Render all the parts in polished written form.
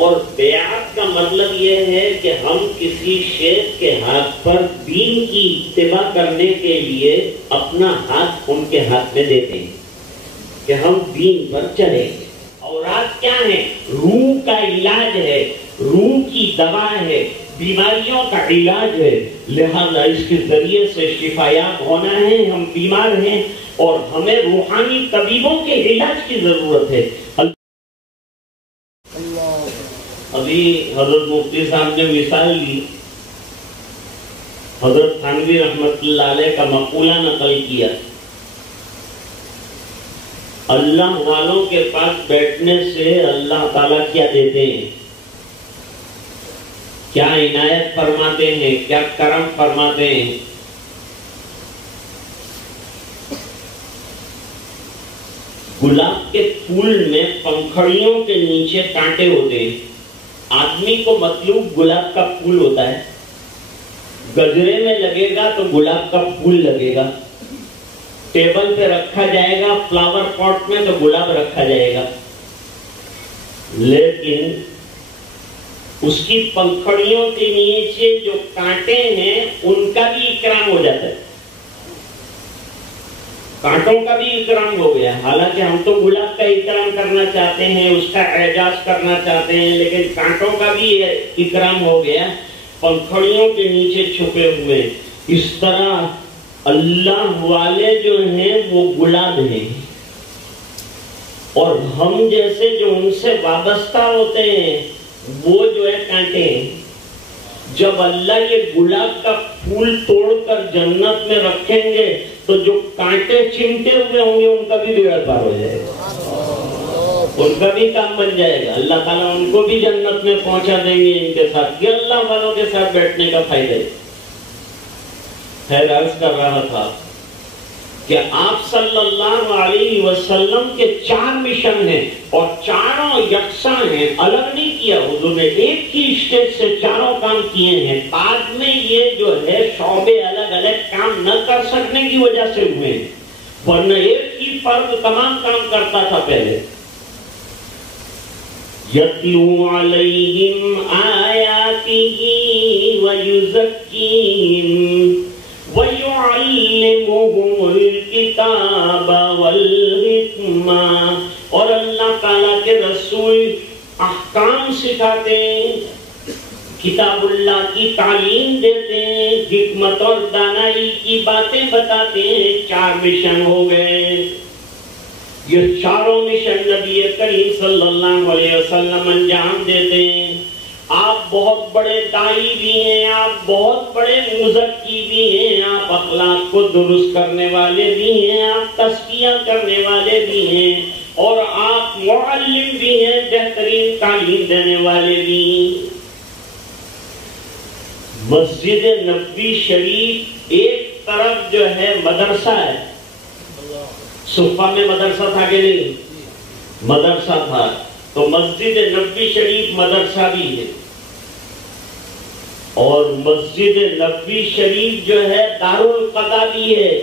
اور بیعت کا مطلب یہ ہے کہ ہم کسی شیخ کے ہاتھ پر دین کی اتباع کرنے کے لیے اپنا ہاتھ ان کے ہاتھ میں دیتے ہیں کہ ہم دین پر چلیں گے. اورات کیا ہے؟ روح کا علاج ہے، روح کی دوا ہے، بیماریوں کا علاج ہے. لہذا اس کے ذریعے سے شفایاب ہونا ہے. ہم بیمار ہیں اور ہمیں روحانی طبیبوں کے علاج کی ضرورت ہے. ابھی حضرت مفتی صاحب نے مثال دی، حضرت تھانوی رحمت اللہ علیہ کا مقولہ نقل کیا. اللہ والوں کے پاس بیٹھنے سے اللہ تعالیٰ کیا دیتے ہیں، کیا عنایت فرماتے ہیں، کیا کرم فرماتے ہیں. گلاب کے پھول میں پنکھڑیوں کے نیچے کانٹے ہوتے ہیں. آدمی کو مطلوب گلاب کا پھول ہوتا ہے. گجرے میں لگے گا تو گلاب کا پھول لگے گا. ٹیبل پہ رکھا جائے گا فلاور پاٹ میں تو گلاب رکھا جائے گا. لیکن اس کی پنکھڑیوں کے نیچے جو کانٹے ہیں ان کا بھی اکرام ہو جاتا ہے. کانٹوں کا بھی اکرام ہو گیا. حالانکہ ہم تو گلاب کا اکرام کرنا چاہتے ہیں، اس کا اعجاز کرنا چاہتے ہیں، لیکن کانٹوں کا بھی اکرام ہو گیا پنکھڑیوں کے نیچے چھپے ہوئے. اس طرح اللہ والے جو ہیں وہ گلاب ہیں اور ہم جیسے جو ان سے وابستہ ہوتے ہیں وہ جو ہے کانٹے ہیں. جب اللہ یہ گلاب کا پھول توڑ کر جنت میں رکھیں گے تو جو کانٹے چمٹے ہوئے ہوں گے ان کا بھی بیڑا پار ہو جائے گا، ان کا بھی کام بن جائے گا. اللہ تعالیٰ ان کو بھی جنت میں پہنچا دیں گے ان کے ساتھ. یہ اللہ والوں کے ساتھ بیٹھنے کا فائدہ ہے. خیر عرض کر رہا تھا کہ آپ صلی اللہ علیہ وسلم کے 4 مشن ہیں اور چاروں یکساں ہیں، الگ نہیں کیا. حضور نے ایک ہی اسٹیج سے چاروں کام کیے ہیں. بعد میں یہ جو ہے شعبے الگ الگ کام نہ کر سکنے کی وجہ سے ہوئے ہیں، ورنہ ایک ہی فرد تمام کام کرتا تھا پہلے. یتلو علیہم آیاتہ ویزکیہم وَيُعَلِّمُهُمُ الْكِتَابَ وَالْحِکْمَةَ. اور اللہ تعالیٰ کے رسول احکام سکھاتے ہیں، کتاب اللہ کی تعلیم دیتے ہیں، حکمت اور دانائی کی باتیں بتاتے ہیں. 4 مشن ہو گئے. یہ چاروں مشن نبی کریم صلی اللہ علیہ وسلم انجام دیتے ہیں. آپ بہت بڑے دائی بھی ہیں، آپ بہت بڑے مزکی بھی ہیں، آپ اخلاق کو درست کرنے والے بھی ہیں، آپ تزکیہ کرنے والے بھی ہیں، اور آپ معلم بھی ہیں، بہترین تعلیم دینے والے بھی. مسجد نبوی شریف ایک طرف جو ہے مدرسہ ہے. صفہ میں مدرسہ تھا کہ نہیں؟ مدرسہ تھا. تو مسجد نبوی شریف مدرسہ بھی ہے اور مسجد نبوی شریف جو ہے دارالقضا بھی ہے.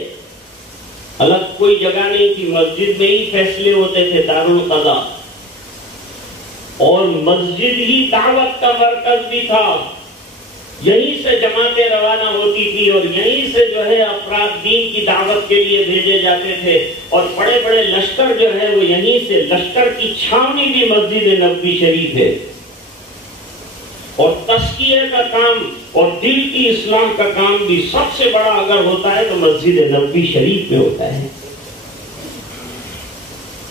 الگ کوئی جگہ نہیں تھی، مسجد میں ہی فیصلے ہوتے تھے، دارالقضا. اور مسجد ہی دعوت کا مرکز بھی تھا. یہیں سے جماعتیں روانہ ہوتی تھی اور یہیں سے جو ہے افراد دین کی دعوت کے لیے بھیجے جاتے تھے. اور بڑے بڑے لشکر جو ہے وہ یہیں سے، لشکر کی چھاونی بھی مسجد نبوی شریف ہے. اور تزکیہ کا کام اور دل کی اصلاح کا کام بھی سب سے بڑا اگر ہوتا ہے تو مسجد نبوی شریف میں ہوتا ہے.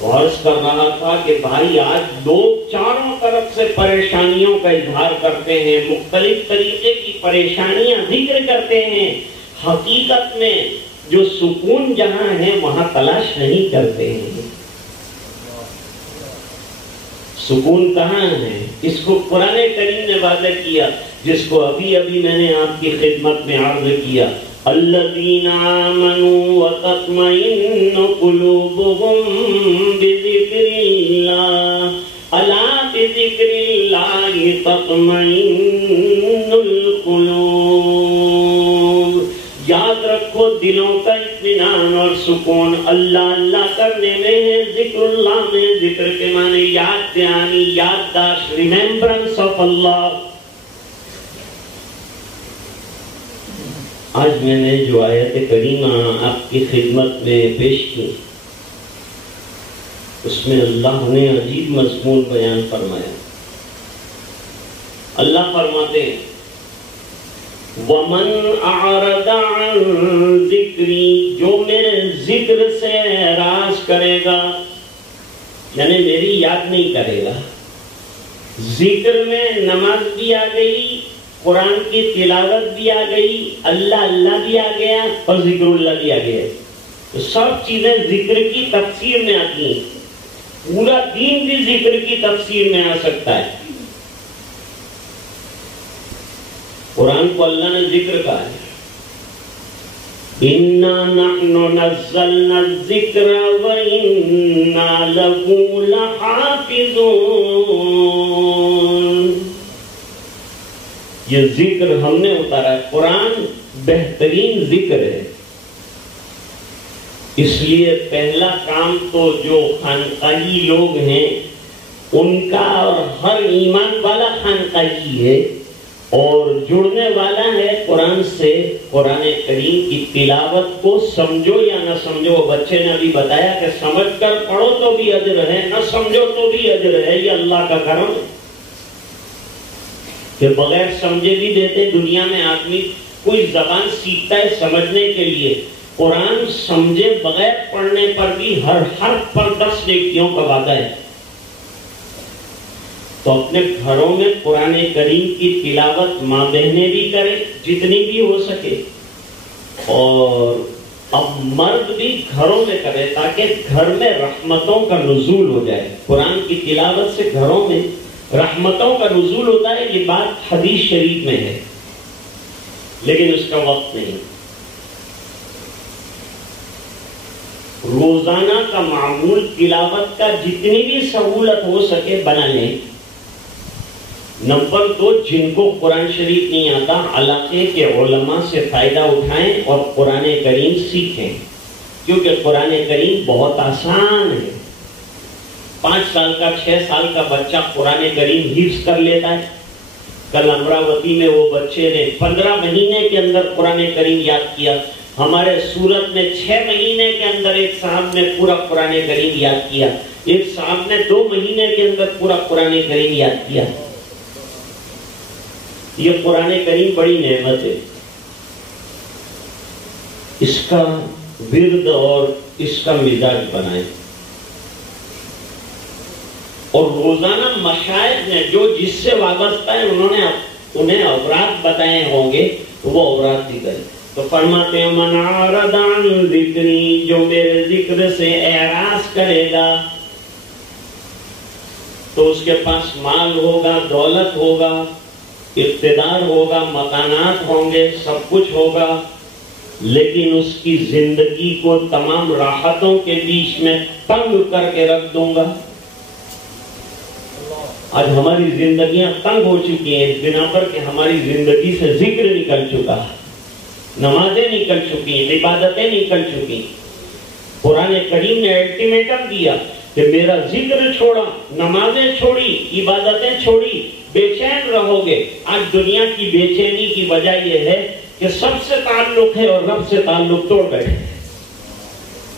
عرض کر رہا تھا کہ بھائی آج لوگ چاروں طرف سے پریشانیوں کا اظہار کرتے ہیں، مختلف طریقے کی پریشانیاں ذکر کرتے ہیں. حقیقت میں جو سکون جہاں ہے وہاں تلاش نہیں کرتے ہیں. سکون کہاں ہے؟ اس کو قرآن کریم نے واضح کیا، جس کو ابھی ابھی میں نے آپ کی خدمت میں عرض کیا. الذین آمنوا وتطمئن قلوبهم بذکر اللہ الا بذکر اللہ تطمئن القلوب. یاد رکھو دلوں کا اطمینان اور سکون اللہ اللہ کرنے میں ہے، ذکر اللہ میں. ذکر کے معنی یاد یعنی یادداشت، ریممبرنس آف اللہ. آج میں نے جو آیت کریمہ آپ کی خدمت میں پیش کی، اس میں اللہ نے عجیب مضمون بیان فرمایا. اللہ فرماتے ہیں وَمَنْ أَعْرَضَ عَنْ ذِكْرِي، جو میرے ذکر سے اعراض کرے گا، یعنی میری یاد نہیں کرے گا. ذکر میں نماز بھی آ گئی، قرآن کی تلاوت بھی آ گئی، اللہ اللہ بھی آ گیا اور ذکر اللہ بھی آ گیا. تو سب چیزیں ذکر کی تفسیر میں آتی ہیں. پورا دین بھی ذکر کی تفسیر میں آ سکتا ہے. قرآن کو اللہ نے ذکر کہا ہے، اِنَّا نَحْنُ نَزَّلْنَا الذِّكْرَ وَإِنَّا لَهُ لَحَافِظُونَ. یہ ذکر ہم نے اتارا ہے. قرآن بہترین ذکر ہے. اس لیے پہلا کام تو جو خانقاہی لوگ ہیں ان کا، اور ہر ایمان والا خانقاہی ہے اور جڑنے والا ہے قرآن سے، قرآن کریم کی تلاوت کو سمجھو یا نہ سمجھو. بچے نے ابھی بتایا کہ سمجھ کر پڑھو تو بھی اجر ہے، نہ سمجھو تو بھی اجر ہے. یہ اللہ کا کرم ہے کہ بغیر سمجھے بھی دیتے. دنیا میں آدمی کوئی زبان سیکھتا ہے سمجھنے کے لیے، قرآن سمجھے بغیر پڑھنے پر بھی ہر حرف پر 10 نیکیوں کا وعدہ ہے. تو اپنے گھروں میں قرآن کریم کی تلاوت ماں بہنیں بھی کریں جتنی بھی ہو سکے، اور اب مرد بھی گھروں میں کرے تاکہ گھر میں رحمتوں کا نزول ہو جائے. قرآن کی تلاوت سے گھروں میں رحمتوں کا نزول ہوتا ہے. یہ بات حدیث شریف میں ہے لیکن اس کا وقت نہیں. روزانہ کا معمول تلاوت کا جتنی بھی سہولت ہو سکے بنا لیں. نمبر 2، جن کو قرآن شریف نہیں آتا علاقے کے علماء سے فائدہ اٹھائیں اور قرآن کریم سیکھیں، کیونکہ قرآن کریم بہت آسان ہے. 5 سال کا 6 سال کا بچہ قرآن کریم حفظ کر لیتا ہے. کل امراوتی میں وہ بچے نے 15 مہینے کے اندر قرآن کریم یاد کیا. ہمارے سورت میں 6 مہینے کے اندر ایک صاحب نے پورا قرآن کریم یاد کیا. ایک صاحب نے 2 مہینے کے اندر پورا قرآن کریم یاد کیا. یہ قرآن کریم بڑی نعمت ہے. اس کا ورد اور اس کا مزاج بنائیں. اور روزانہ مشائخ نے جو جس سے وابستہ ہے انہیں اوراد بتائے ہوں گے تو وہ اوراد بھی کریں. تو فرماتے ہیں من اعرض عن ذکری، جو میرے ذکر سے اعراض کرے گا تو اس کے پاس مال ہوگا، دولت ہوگا، اقتدار ہوگا، مکانات ہوں گے، سب کچھ ہوگا، لیکن اس کی زندگی کو تمام راحتوں کے بیچ میں تنگ کر کے رکھ دوں گا. آج ہماری زندگیاں تنگ ہو چکی ہیں اس بنا پر کہ ہماری زندگی سے ذکر نکل چکا، نمازیں نکل چکی، عبادتیں نکل چکی. قرآن کریم نے الٹیمیٹم دیا کہ میرا ذکر چھوڑا، نمازیں چھوڑی، عبادتیں چھوڑی، بے چین رہو گے. آج دنیا کی بے چینی کی وجہ یہ ہے کہ سب سے تعلق ہے اور رب سے تعلق توڑ بیٹھے.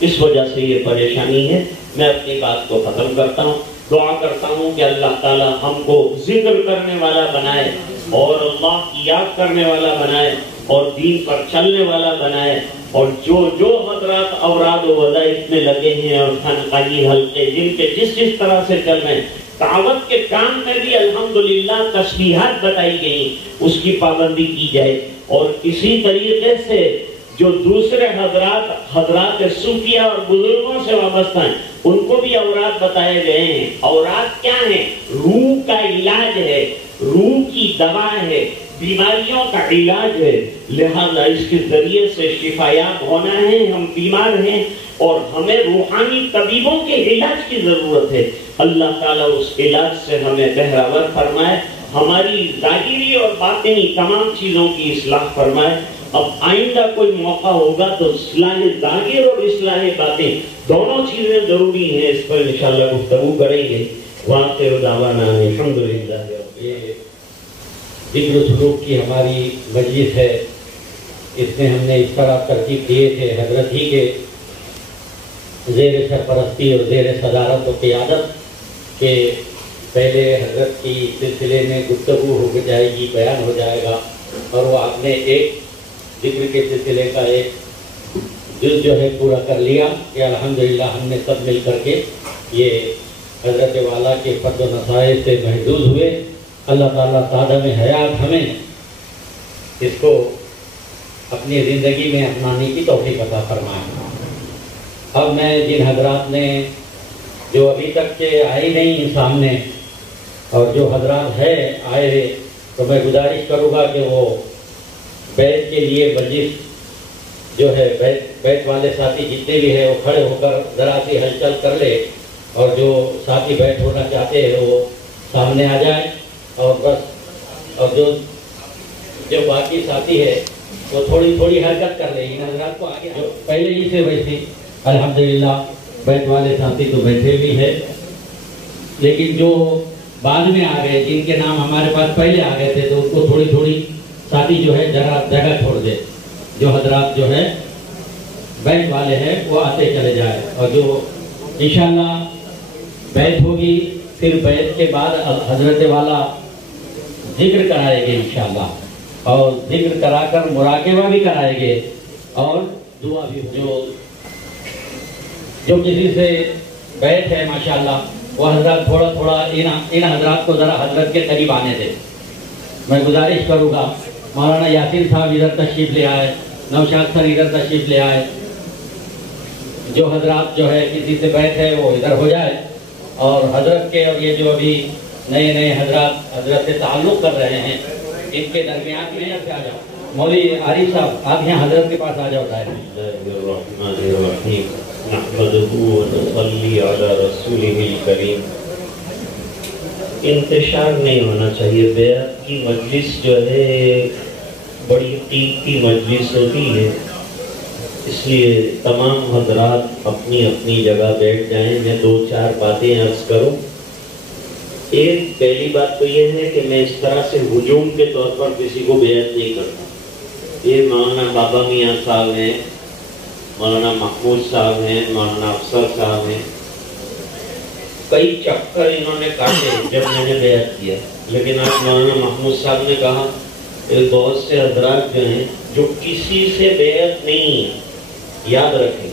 اس وجہ سے یہ پریشانی ہے. میں اپنی بات کو ختم کرتا ہوں. دعا کرتا ہوں کہ اللہ تعالی ہم کو ذکر کرنے والا بنائے اور اللہ کی یاد کرنے والا بنائے اور دین پر چلنے والا بنائے. اور جو حضرات اوراد و وظائف میں لگے ہیں اور خانقاہی حلقے جن کے جس طرح سے چل رہے ہیں، دعوت کے کام میں بھی الحمدللہ تسبیحات بتائی گئی، اس کی پابندی کی جائے. اور اسی طریقے سے جو دوسرے حضرات صوفیہ اور بزرگوں سے وابستہ ہیں ان کو بھی اوراد بتائے گئے ہیں. اوراد کیا ہیں؟ روح کا علاج ہے، روح کی دوا ہے، بیماریوں کا علاج ہے. لہذا اس کے ذریعے سے شفایاب ہونا ہے. ہم بیمار ہیں اور ہمیں روحانی طبیبوں کے علاج کی ضرورت ہے. اللہ تعالیٰ اس علاج سے ہمیں بہراور فرمائے، ہماری ظاہری اور باطنی تمام چیزوں کی اصلاح فرمائے. اب آئندہ کوئی موقع ہوگا تو اصلاح ظاہر اور اصلاح باطن دونوں چیزیں ضروری ہیں، اس پر انشاءاللہ گفتگو کریں گے. واخر دعوانا الحمدللہ۔ یہ ذکر و سلوک کی ہماری مجلس ہے، اس میں ہم نے اس طرح ترتیب دیے تھے حضرت ہی کے زیر سرپرستی اور زیر صدارت و قیادت کہ پہلے حضرت کی سلسلے میں گفتگو ہو جائے گی، بیان ہو جائے گا، اور وہ آپ نے ایک ذکر کے سلسلے کا ایک جز جو ہے پورا کر لیا کہ الحمدللہ ہم نے سب مل کر کے یہ حضرت والا کے فضل و نصائح سے محظوظ ہوئے۔ اللہ تعالیٰ تعداد حیات ہمیں اس کو اپنی زندگی میں اپنانے کی توفیق عطا فرمائے۔ اب میں جن حضرات نے جو ابھی تک کے آئے نہیں سامنے اور جو حضرات ہے آئے، تو میں گزارش کروں گا کہ وہ بیت کے لیے مجلس جو ہے بیت والے ساتھی جتنے بھی ہیں وہ کھڑے ہو کر ذرا سی ہلچل کر لے، اور جو ساتھی بیٹھ ہونا چاہتے ہیں وہ سامنے آ جائیں، اور بس اور جو باقی ساتھی ہے وہ تھوڑی تھوڑی حرکت کر لیں ان حضرات کو آگے جو پہلے ہی سے ویسے الحمدللہ بیت والے ساتھی تو بیٹھے بھی ہیں، لیکن جو بعد میں آ گئے جن کے نام ہمارے پاس پہلے آ گئے تھے تو ان کو تھوڑی تھوڑی ساتھی جو ہے ذرا جگہ چھوڑ دے، جو حضرات جو ہے بیت والے ہیں وہ آتے چلے جائے، اور جو انشاءاللہ بیت ہوگی پھر بیت کے بعد حضرت والا ذکر کرائے گے انشاءاللہ، اور ذکر کرا کر مراقبہ بھی کرائے گے اور دعا بھی۔ جو کسی سے بیت ہے ماشاءاللہ وہ حضرات تھوڑا تھوڑا ان حضرات کو ذرا حضرت کے قریب آنے دے۔ میں گزارش کروں گا مولانا یاسین صاحب ادھر تشریف لے آئے، نوشاد سر ادھر تشریف لے آئے، جو حضرات جو ہے کسی سے بیت ہے وہ ادھر ہو جائے، اور حضرت کے اور یہ جو ابھی نئے نئے حضرت سے تعلق کر رہے ہیں ان کے درمیان میں سے آ جاؤ۔ مولوی عارف صاحب آپ یہاں حضرت کے پاس آ جاؤ۔ نحمده ونصلي على رسوله الكريم۔ انتشار نہیں ہونا چاہیے، بیعت کی مجلس جو ہے بڑی قیمتی مجلس ہوتی ہے، اس لیے تمام حضرات اپنی اپنی جگہ بیٹھ جائیں۔ میں دو چار باتیں عرض کروں۔ ایک پہلی بات تو یہ ہے کہ میں اس طرح سے ہجوم کے طور پر کسی کو بیعت نہیں کرتا۔ یہ مولانا بابا میاں صاحب ہیں، مولانا محمود صاحب ہیں، مولانا افسر صاحب ہیں، کئی چکر انہوں نے کاٹے جب میں نے بیعت کیا، لیکن آج مولانا محمود صاحب نے کہا کہ بہت سے حضرات جو ہیں جو کسی سے بیعت نہیں ہے، یاد رکھیں،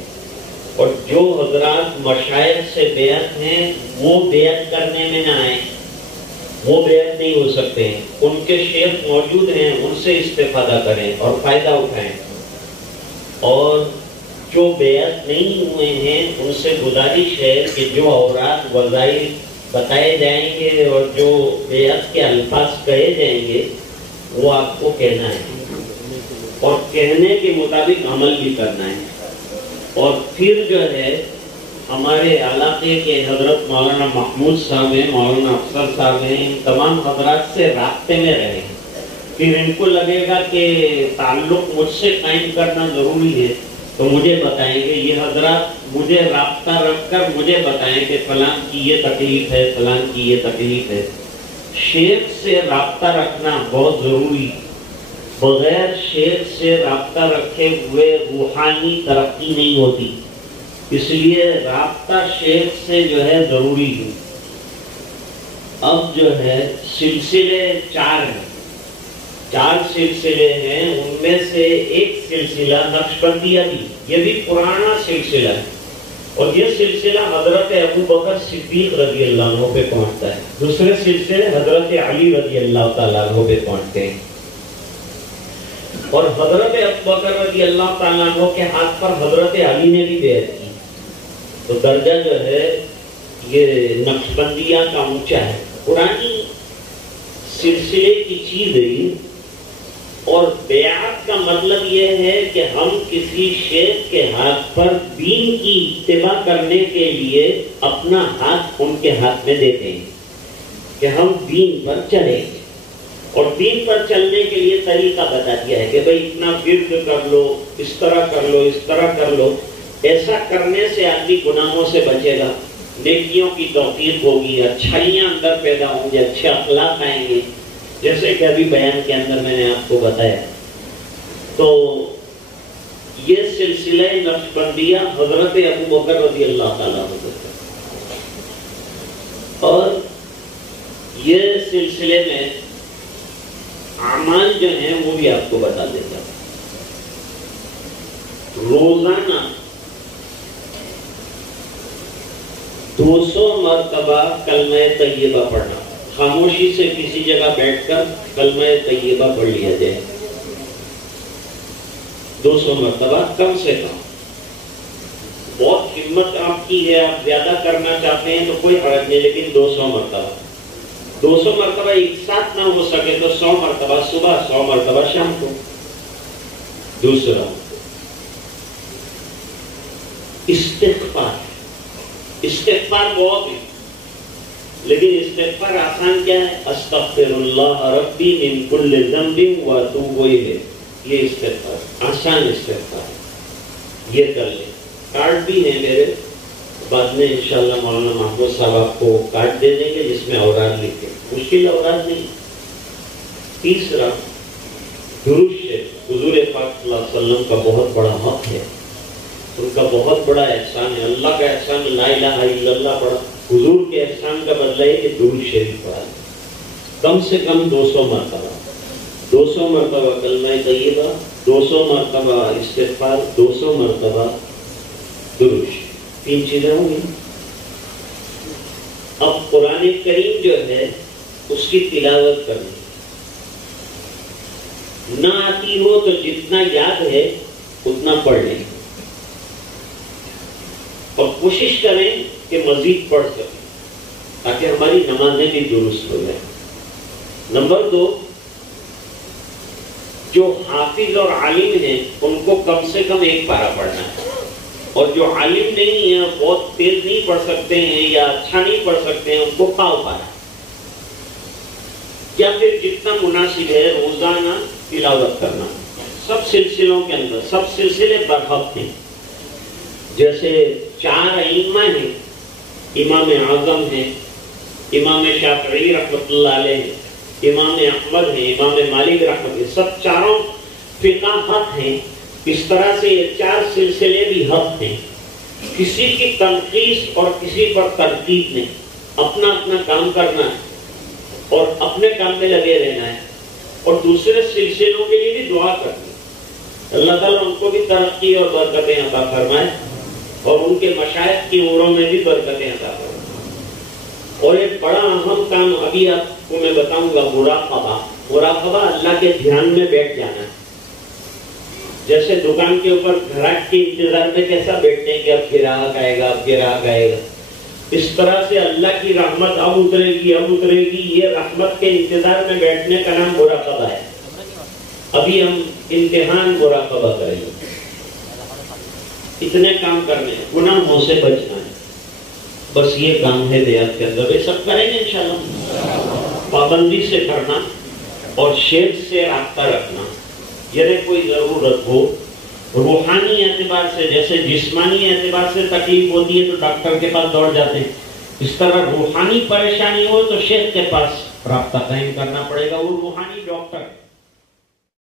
اور جو حضرات مشائخ سے بیعت ہیں وہ بیعت کرنے میں نہ آئیں، وہ بیعت نہیں ہو سکتے ہیں۔ ان کے شیخ موجود ہیں، ان سے استفادہ کریں اور فائدہ اٹھائیں، اور جو بیعت نہیں ہوئے ہیں ان سے گزارش ہے کہ جو اوراد وظائف بتائے جائیں گے اور جو بیعت کے الفاظ کہے جائیں گے وہ آپ کو کہنا ہے، اور کہنے کے مطابق عمل بھی کرنا ہے۔ اور پھر جو ہے ہمارے علاقے کے حضرت مولانا محمود صاحب ہیں، مولانا افسر صاحب ہیں، ان تمام حضرات سے رابطے میں رہیں۔ پھر ان کو لگے گا کہ تعلق مجھ سے قائم کرنا ضروری ہے تو مجھے بتائیں گے، یہ حضرات مجھے رابطہ رکھ کر مجھے بتائیں کہ فلان کی یہ تکلیف ہے، فلان کی یہ تکلیف ہے۔ شیخ سے رابطہ رکھنا بہت ضروری، بغیر شیخ سے رابطہ رکھے ہوئے روحانی ترقی نہیں ہوتی، اس لیے رابطہ شیخ سے جو ہے ضروری ہے۔ اب جو ہے سلسلے چار ہیں، چار سلسلے ہیں، ان میں سے ایک سلسلہ نقشبندیہ بھی، یہ بھی پرانا سلسلہ ہے، اور یہ سلسلہ حضرت ابو بکر صدیق رضی اللہ عنہ پہ پہنچتا ہے، دوسرے سلسلے حضرت علی رضی اللہ تعالیٰ عنہ پہ پہنچتے ہیں، اور حضرت ابو بکر رضی اللہ تعالیٰ عنہ کے ہاتھ پر حضرت علی نے بھی بیعت کی، تو درجہ جو ہے یہ نقشبندیہ کا اونچا ہے، پرانی سلسلے کی چیز ہے۔ اور بیعت کا مطلب یہ ہے کہ ہم کسی شیخ کے ہاتھ پر دین کی اتباع کرنے کے لیے اپنا ہاتھ ان کے ہاتھ میں دیتے ہیں کہ ہم دین پر چلیں، اور دین پر چلنے کے لیے طریقہ بتا دیا ہے کہ بھئی اتنا ورد کر لو، اس طرح کر لو، اس طرح کر لو، ایسا کرنے سے آدمی گناہوں سے بچے گا، نیکیوں کی توفیق ہوگی، اچھائیاں اندر پیدا ہوں گی، اچھے اخلاق آئیں گے، جیسے کہ ابھی بیان کے اندر میں نے آپ کو بتایا. تو یہ سلسلہ نقشبندیہ حضرت ابو بکر رضی اللہ تعالیٰ عنہ، اور یہ سلسلے میں اعمال جو ہیں وہ بھی آپ کو بتا دیتا ہوں. روزانہ 200 مرتبہ کلمہ طیبہ پڑھنا، خاموشی سے کسی جگہ بیٹھ کر کلمہ طیبہ پڑھ لیا جائے 200 مرتبہ کم سے کم. بہت ہمت آپ کی ہے، آپ زیادہ کرنا چاہتے ہیں تو کوئی حرج نہیں، لیکن 200 مرتبہ 200 مرتبہ ایک ساتھ نہ ہو سکے تو 100 مرتبہ صبح، 100 مرتبہ شام کو. دوسرا استغفار. استغفار بہت ہے، لیکن استغفار آسان کیا ہے؟ استغفر اللہ ربی من کل ذنب واتوب الیہ. یہ استغفار آسان استغفار، یہ کر لیں. کارڈ بھی ہے میرے، بعد میں انشاءاللہ مولانا محمود صاحب آپ کو کارڈ دے دیں گے جس میں اوراد لکھے، مشکل اوراد نہیں. تیسرا درود شریف. حضور پاک صلی اللہ علیہ وسلم کا بہت بڑا حق ہے، ان کا بہت بڑا احسان ہے. اللہ کا احسان لا الہ الا اللہ پڑھا، حضور کے احسان کا بدلہ ہے کہ درود شریف پڑھا. کم سے کم 200 مرتبہ، 200 مرتبہ کلمہ طیبہ، 200 مرتبہ استغفار، 200 مرتبہ درود شریف. 3 چیزیں ہوں گی. اب قرآن کریم جو ہے اس کی تلاوت کرنی، نہ آتی ہو تو جتنا یاد ہے اتنا پڑھ لیں، اور کوشش کریں کہ مزید پڑھ سکیں تاکہ ہماری نمازیں بھی درست ہو جائیں. نمبر 2، جو حافظ اور عالم ہیں ان کو کم سے کم 1 پارہ پڑھنا ہے، اور جو عالم نہیں ہے، بہت تیز نہیں پڑھ سکتے ہیں یا اچھا نہیں پڑھ سکتے ہیں، ان کو پاؤ پارہ، یا پھر جتنا مناسب ہے روزانہ تلاوت کرنا. سب سلسلوں کے اندر سب سلسلے برحق ہیں. جیسے 4 ائمہ ہیں، امام اعظم ہیں، امام شافعی رحمۃ اللہ علیہ، امام احمد ہیں، امام مالک رحمۃ اللہ، سب چاروں فقہ حق ہیں. اس طرح سے یہ 4 سلسلے بھی حق ہیں. کسی کی تنقیص اور کسی پر تنقید نہیں، اپنا اپنا کام کرنا ہے اور اپنے کام میں لگے رہنا ہے، اور دوسرے سلسلوں کے لیے بھی دعا کرنی. اللہ تعالیٰ ان کو بھی ترقی اور برکتیں عطا فرمائے، اور ان کے مشائخ کی عمروں میں بھی برکتیں عطا فرمائے. اور ایک بڑا اہم کام ابھی آپ کو میں بتاؤں گا، مراقبہ. مراقبہ اللہ کے دھیان میں بیٹھ جانا ہے. جیسے دکان کے اوپر گراہک کے انتظار میں کیسا بیٹھتے ہیں کہ اب گراہک آئے گا، اب گراہک آئے گا، اس طرح سے اللہ کی رحمت اب اترے گی، اب اترے گی. یہ رحمت کے انتظار میں بیٹھنے کا نام مراقبہ ہے. ابھی ہم امتحان مراقبہ کریں گے. اتنے کام کرنے ہیں، گناہوں سے بچنا ہے، بس یہ کام ہے دیہات کے اندر. یہ سب کریں گے انشاءاللہ. پابندی سے کرنا اور شیخ سے رابطہ رکھنا. یعنی کوئی ضرورت ہو روحانی اعتبار سے، جیسے جسمانی اعتبار سے تکلیف ہوتی ہے تو ڈاکٹر کے پاس دوڑ جاتے ہیں، اس طرح روحانی پریشانی ہو تو شیخ کے پاس رابطہ قائم کرنا پڑے گا. وہ روحانی ڈاکٹر